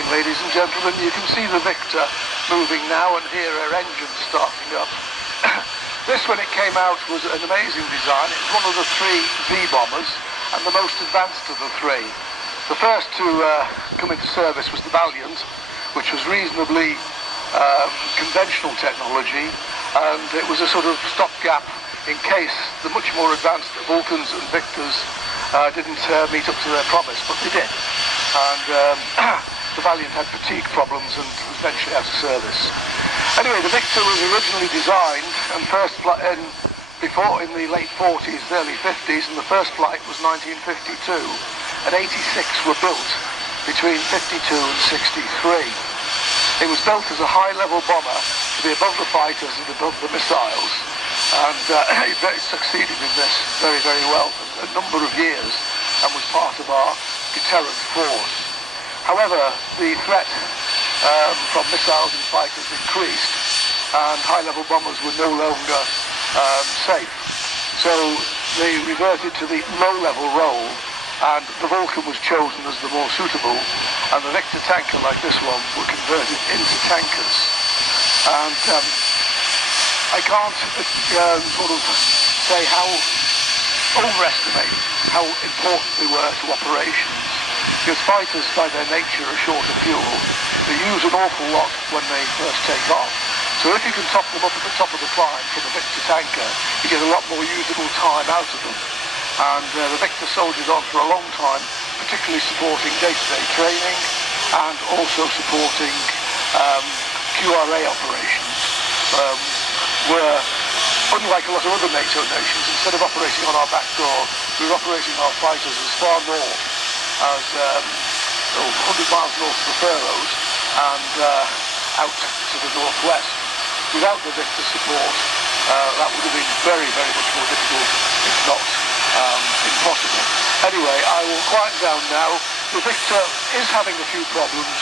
again, ladies and gentlemen. You can see the Victor moving now and hear her engine starting up. This, when it came out, was an amazing design. It was one of the 3 V bombers and the most advanced of the 3. The first to come into service was the Valiant, which was reasonably conventional technology, and it was a sort of stopgap in case the much more advanced Vulcans and Victors didn't meet up to their promise, but they did. And the Valiant had fatigue problems and was eventually out of service. Anyway, the Victor was originally designed and before in the late 40s, early 50s, and the first flight was 1952, and 86 were built between 52 and 63. It was built as a high-level bomber to be above the fighters and above the missiles, and it succeeded in this very, very well for a number of years and was part of our deterrent force. However, the threat from missiles and fighters increased, and high-level bombers were no longer safe. So they reverted to the low-level role, and the Vulcan was chosen as the more suitable, and the Victor tanker, like this one, were converted into tankers. And I can't sort of say overestimate how important they were to operations, because fighters, by their nature, are short of fuel. They use an awful lot when they first take off. So if you can top them up at the top of the climb from a Victor tanker, you get a lot more usable time out of them. And the Victor soldiered on for a long time, particularly supporting day-to-day training and also supporting QRA operations, where, unlike a lot of other NATO nations, instead of operating on our back door, we were operating our fighters as far north as 100 miles north of the Faroes and out to the northwest. Without the Victor support, that would have been very, very much more difficult, if not impossible. Anyway, I will quiet down now. The Victor is having a few problems.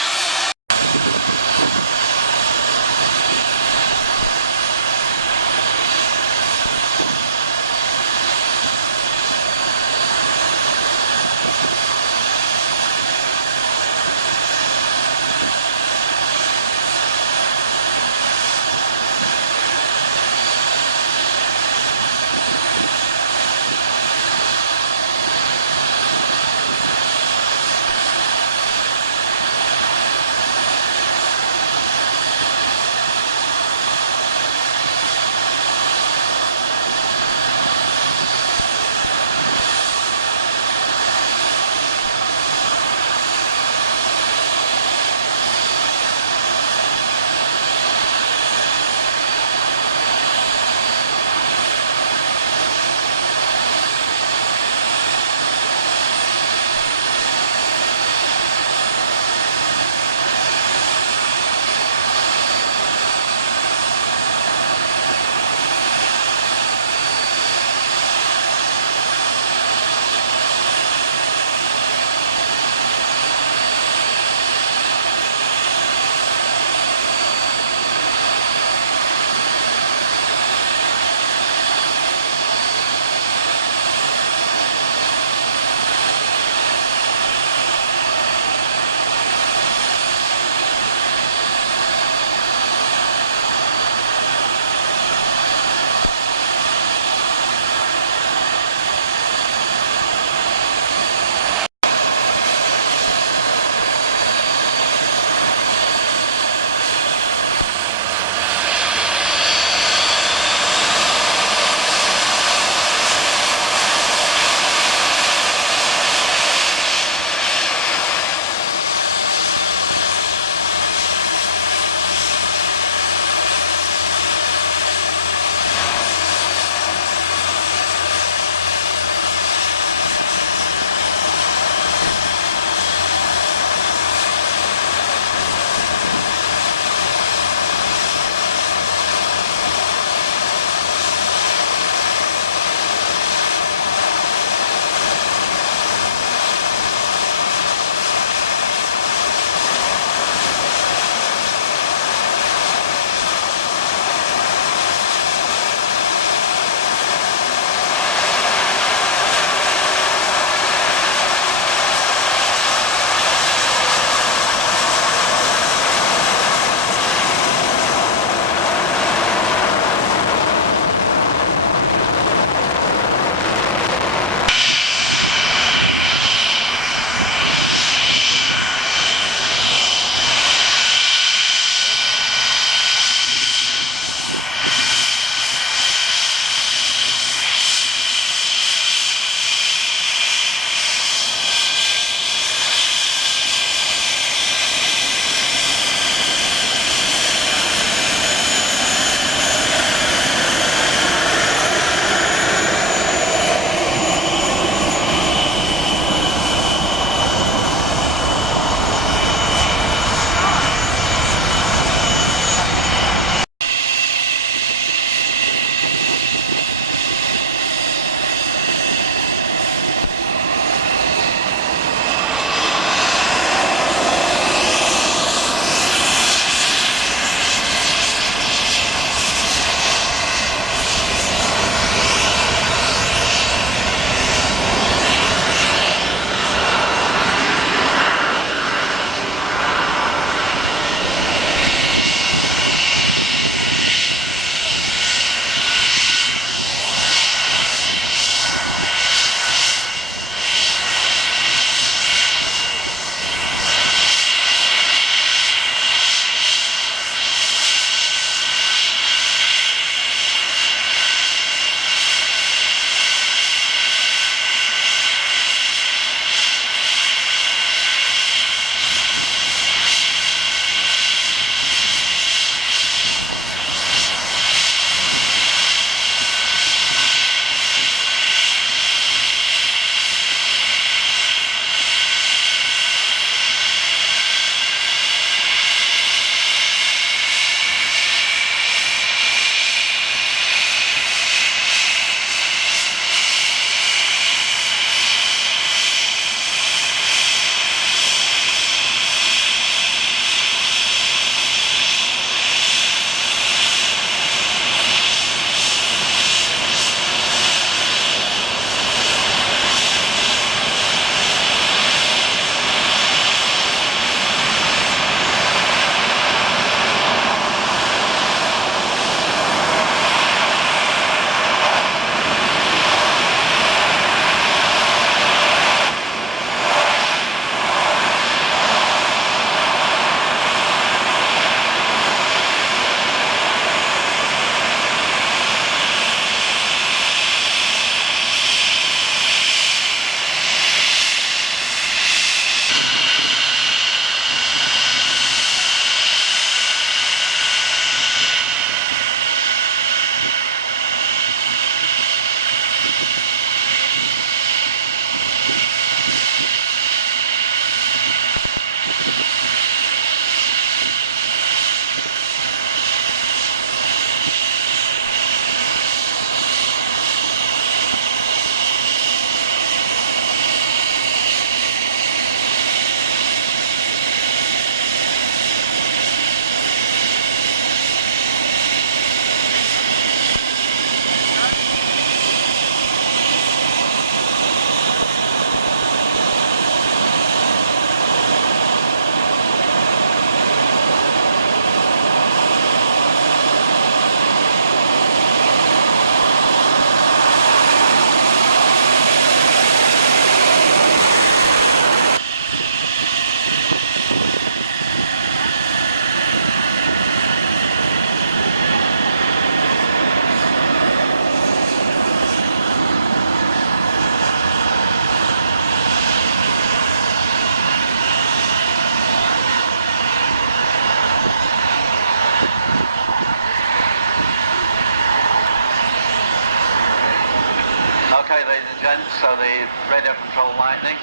So the radio control Lightning,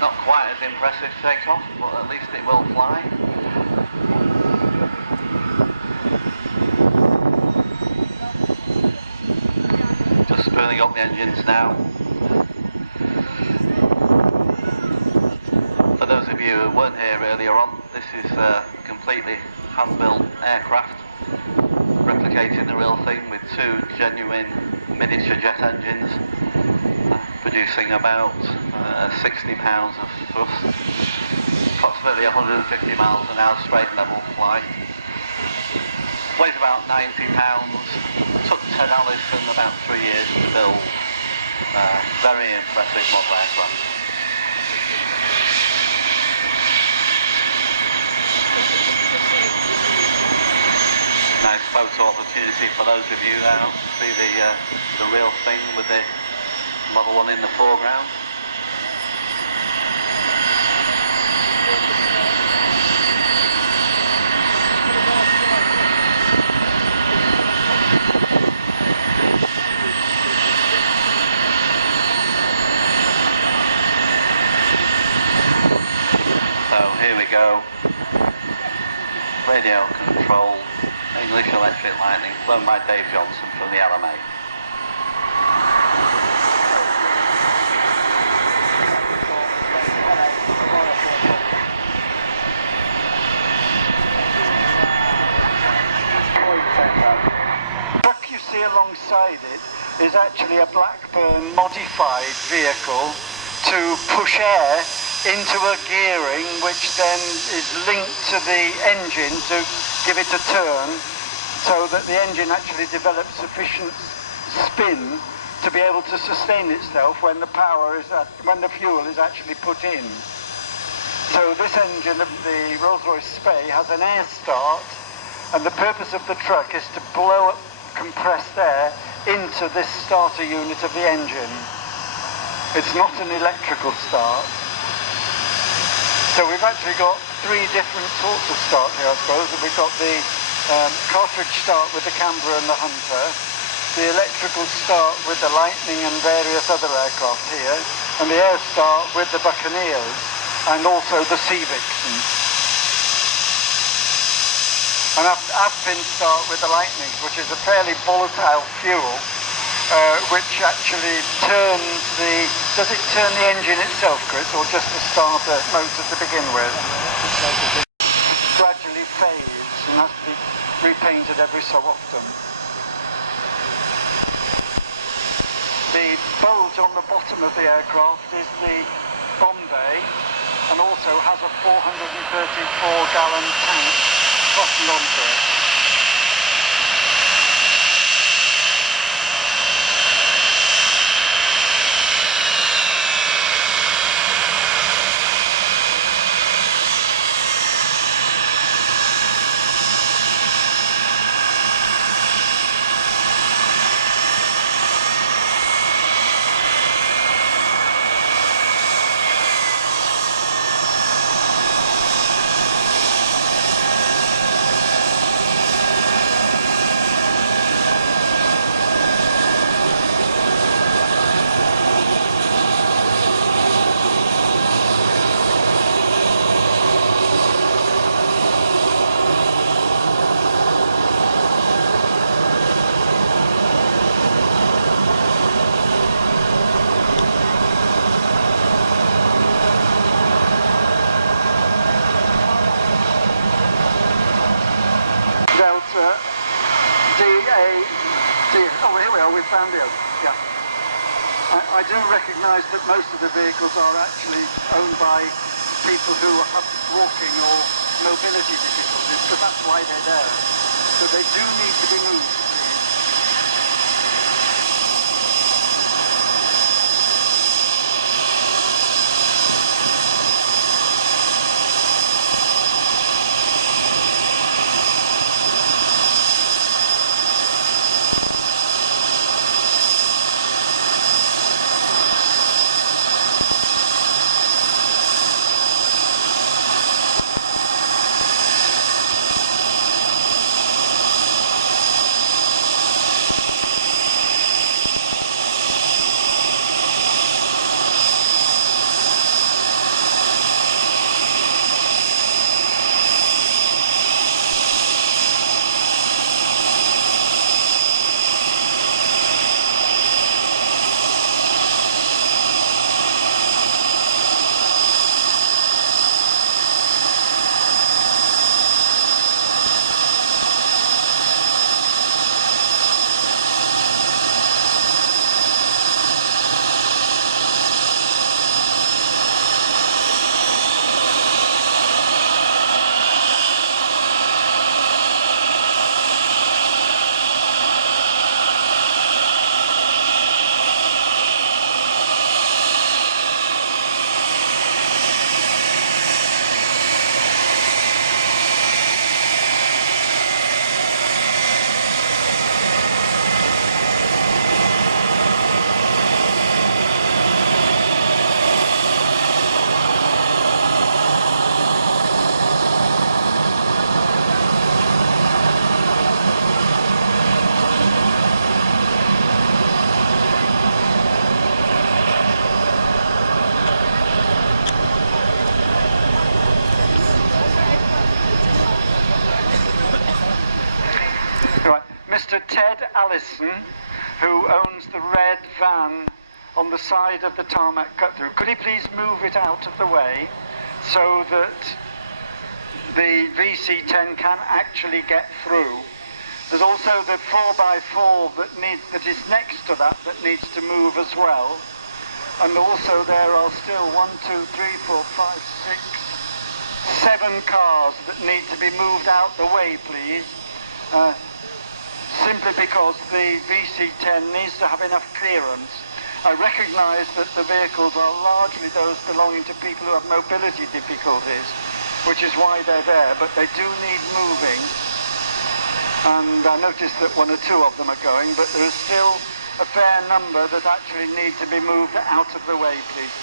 not quite as impressive take-off, but at least it will fly. Just spooling up the engines now. For those of you who weren't here earlier on, this is a completely hand-built aircraft, replicating the real thing with two genuine miniature jet engines, producing about 60 pounds of thrust, approximately 150 miles an hour straight level flight. Weighs about 90 pounds, took Ted Allison about 3 years to build. Very impressive model aircraft. Nice photo opportunity for those of you now to see the real thing with the Model 1 in the foreground. So here we go. Radio control English Electric Lightning, flown by Dave Johnson from the LMA. The truck you see alongside it is actually a Blackburn modified vehicle to push air into a gearing which then is linked to the engine to give it a turn, so that the engine actually develops sufficient spin to be able to sustain itself when the when the fuel is actually put in. So this engine of the Rolls-Royce Spey has an air start, and the purpose of the truck is to blow up compressed air into this starter unit of the engine. It's not an electrical start. So we've actually got three different sorts of start here, I suppose. We've got the cartridge start with the Canberra and the Hunter, the electrical start with the Lightning and various other aircraft here, and the air start with the Buccaneers, and also the Sea Vixen. And aft-pin start with the Lightning, which is a fairly volatile fuel, which actually turns does it turn the engine itself, Chris, or just the starter motor to begin with? Gradually fades and has to be repainted every so often. The bolt on the bottom of the aircraft is the bomb bay, and also has a 434-gallon tank fastened onto it. We found it. Yeah. I do recognise that most of the vehicles are actually owned by people who have walking or mobility difficulties, but that's why they're there. So they do need to be moved. Mr. Ted Allison, who owns the red van on the side of the tarmac cut-through, could he please move it out of the way so that the VC10 can actually get through? There's also the 4x4 that is next to that needs to move as well. And also there are still 7 cars that need to be moved out the way, please. Simply because the VC10 needs to have enough clearance. I recognise that the vehicles are largely those belonging to people who have mobility difficulties, which is why they're there, but they do need moving. And I noticed that 1 or 2 of them are going, but there is still a fair number that actually need to be moved out of the way, please.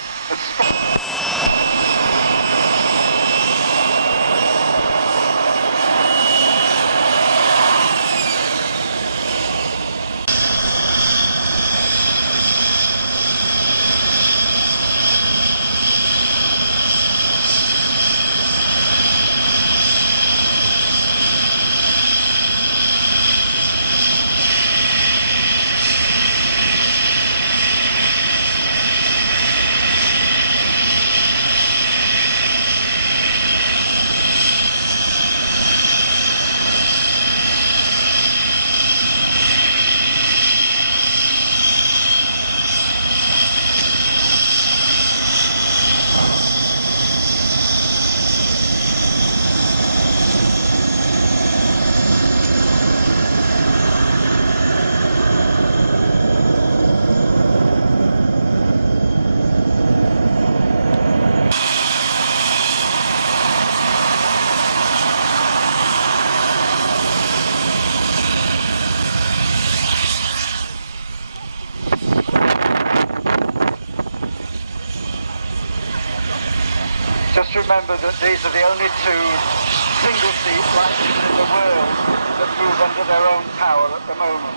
Just remember that these are the only 2 single-seat buses in the world that move under their own power at the moment.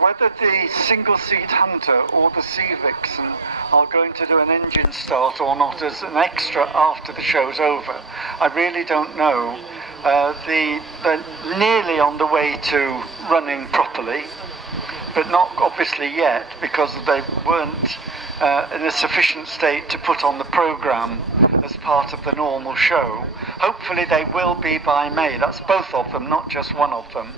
Whether the single-seat Hunter or the Sea Vixen are going to do an engine start or not as an extra after the show's over, I really don't know. They're nearly on the way to running properly, but not obviously yet, because they weren't in a sufficient state to put on the programme as part of the normal show. Hopefully they will be by May. That's both of them, not just one of them.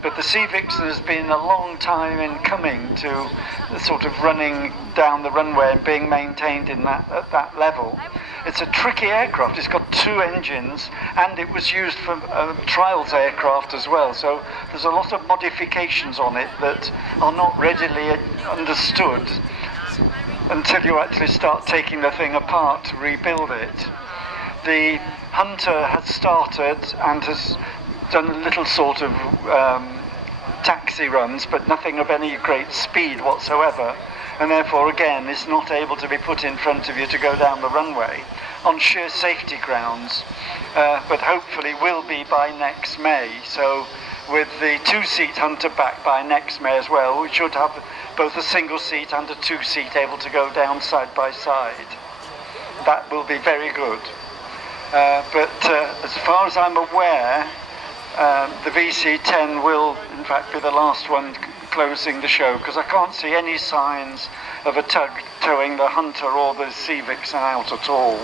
But the Sea Vixen has been a long time in coming to sort of running down the runway and being maintained at that level. It's a tricky aircraft. It's got 2 engines, and it was used for trials aircraft as well. So there's a lot of modifications on it that are not readily understood until you actually start taking the thing apart to rebuild it. The Hunter has started and has done a little sort of taxi runs, but nothing of any great speed whatsoever, and therefore again is not able to be put in front of you to go down the runway on sheer safety grounds, but hopefully will be by next May. So with the 2-seat Hunter back by next May as well, we should have both a single seat and a 2-seat able to go down side by side. That will be very good. But as far as I'm aware, the VC-10 will in fact be the last one closing the show, because I can't see any signs of a tug towing the Hunter or the Sea Vixen out at all.